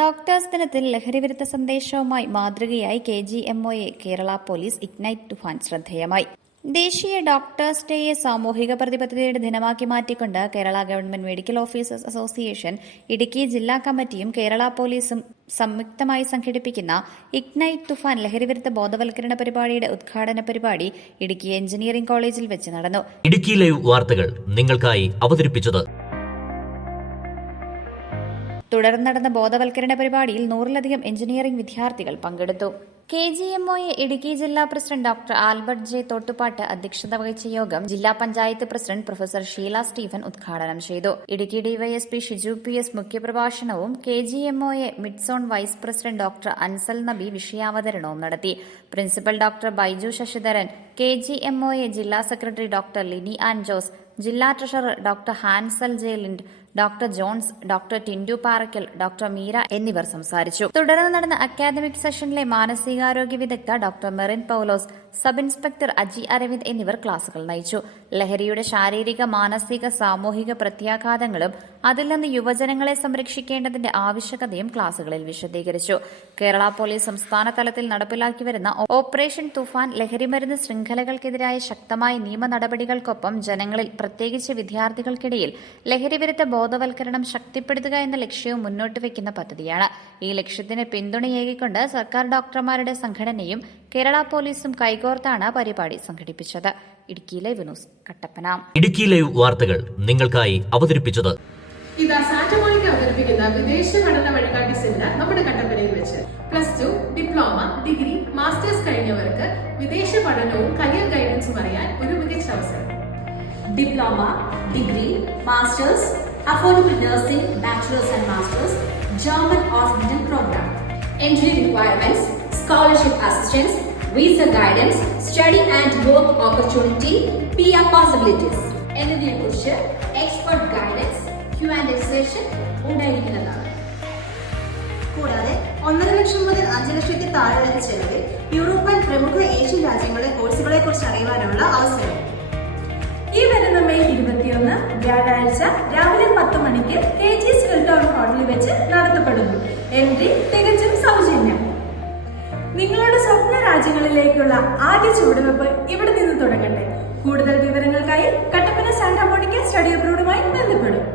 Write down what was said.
Doctors ദിനത്തിൽ ലഹരിവിരുദ്ധ സന്ദേശവുമായി മാതൃകയായി KGMOയെ കേരള പോലീസ് ഇഗ്നൈറ്റ് തുഫാൻ ശ്രദ്ധേയമായി. ദേശീയ ഡോക്ടേഴ്സ് ഡേയെ സാമൂഹിക പ്രതിബദ്ധതയുടെ ദിനമാക്കി മാറ്റിക്കൊണ്ട് Kerala government medical officers association, Idukki ജില്ലാ കമ്മിറ്റിയും കേരള പോലീസും സംയുക്തമായി സംഘടിപ്പിക്കുന്ന ഇഗ്നൈറ്റ് തുഫാൻ ലഹരിവിരുദ്ധ ബോധവൽക്കരണ പരിപാടിയുടെ ഉദ്ഘാടന പരിപാടി ഇടുക്കി എഞ്ചിനീയറിംഗ് കോളേജിൽ വെച്ച് നടന്നു. ഇടുക്കി ലൈവ് വാർത്തകൾ നിങ്ങൾക്കായി അവതരിപ്പിച്ചത്. തുടർന്ന് നടന്ന ബോധവൽക്കരണ പരിപാടിയിൽ 100-ലധികം എഞ്ചിനീയറിംഗ് വിദ്യാർത്ഥികൾ പങ്കെടുത്തു. KGMOയെ ഇടുക്കി ജില്ലാ president doctor Albert J Thottupattu അധ്യക്ഷത വഹിച്ച യോഗം ജില്ലാ panchayat president professor Sheela Stephen ഉദ്ഘാടനം ചെയ്തു. ഇടുക്കി ഡിവൈഎസ്പി ഷിജു PS മുഖ്യപ്രഭാഷണവും KGMOയെ midzone vice president doctor Ansal Nabi വിഷയാവതരണവും നടത്തി. പ്രിൻസിപ്പൽ ഡോക്ടർ ബൈജു ശശിധരൻ, KGMOയെ ജില്ലാ secretary doctor Lini Ann Jose, ജില്ലാ treasurer doctor Hansel J Lind, doctor Johns, doctor Tindu Parackal, doctor Meera എന്നിവർ സംസാരിച്ചു. തുടർന്ന് നടന്ന അക്കാദമിക് സെഷനിലെ മാനസികാരോഗ്യ വിദഗ്ധ doctor Merin Paulose, sub inspector Aji Aravind എന്നിവർ ക്ലാസുകൾ നയിച്ചു. ലഹരിയുടെ ശാരീരിക, മാനസിക, സാമൂഹിക പ്രത്യാഘാതങ്ങളും അതിൽ നിന്ന് യുവജനങ്ങളെ സംരക്ഷിക്കേണ്ടതിന്റെ ആവശ്യകതയും ക്ലാസുകളിൽ വിശദീകരിച്ചു. കേരള പോലീസ് സംസ്ഥാന തലത്തിൽ നടപ്പിലാക്കി വരുന്ന ഓപ്പറേഷൻ തുഫാൻ ലഹരിമരുന്ന് ശൃംഖലകൾക്കെതിരായ ശക്തമായ നിയമ നടപടികൾക്കൊപ്പം ജനങ്ങളിൽ, പ്രത്യേകിച്ച് വിദ്യാർത്ഥികൾക്കിടയിൽ ലഹരിവിരുദ്ധ ബോധവൽക്കരണം ശക്തിപ്പെടുത്തുക എന്ന ലക്ഷ്യവും മുന്നോട്ട് വയ്ക്കുന്ന പദ്ധതിയാണ്. ഈ ലക്ഷ്യത്തിന് പിന്തുണയേകിക്കൊണ്ട് സർക്കാർ ഡോക്ടർമാരുടെ സംഘടനയും കേരള പോലീസും കൈകോർത്താണ് പരിപാടി സംഘടിപ്പിച്ചത്. Idukki live news, Kattappana. Idukki live വാർത്തകൾ നിങ്ങൾക്കായി അവതരിപ്പിച്ചത്. ഇതാ സാന്റമോണിക്ക അവതരിപ്പിക്കുന്ന വിദേശ പഠന വഴികാട്ടി സെമിനാർ നമ്മുടെ കട്ടപ്പനയിൽ വെച്ച് +2, ഡിപ്ലോമ, ഡിഗ്രി, മാസ്റ്റേഴ്സ് കഴിഞ്ഞവർക്ക് വിദേശ പഠനവും കരിയർ ഗൈഡൻസും അറിയാൻ ഒരു മികച്ച അവസരം. Diploma, degree, masters, affordable nursing, bachelor's and master's, German or Indian program. Entry requirements: scholarship assistance, visa guidance, study and work opportunity, PR possibilities. എന്നിവയെക്കുറിച്ച് എക്സ്പെർട്ട് ഗൈഡൻസ്, Q&A സെഷൻ ഉണ്ടായിരിക്കുന്നതാണ്. കൂടാതെ 1.5 ലക്ഷം മുതൽ 5 ലക്ഷത്തിൽ താഴെ വരെ ചെലവിൽ യൂറോപ്യൻ പ്രമുഖ ഏഷ്യൻ രാജ്യങ്ങളിലെ കോഴ്സുകളെ കുറിച്ച് അറിയുവാനുള്ള അവസരം. ഈ വരുന്ന മെയ് 21 വ്യാഴാഴ്ച രാവിലെ 10 മണിക്ക് KG ടൗൺ ഹാളിൽ വെച്ച് നടത്തപ്പെടുന്നു. എൻട്രി തികച്ചും സൗജന്യം. നിങ്ങളുടെ സ്വപ്ന രാജ്യങ്ങളിലേക്കുള്ള ആദ്യ ചുവടുവെപ്പ് ഇവിടെ നിന്ന് തുടങ്ങട്ടെ. കൂടുതൽ വിവരങ്ങൾക്കായി കട്ടപ്പന സാന്റമോണിക്ക സ്റ്റഡി അബ്രോഡുമായി ബന്ധപ്പെടും.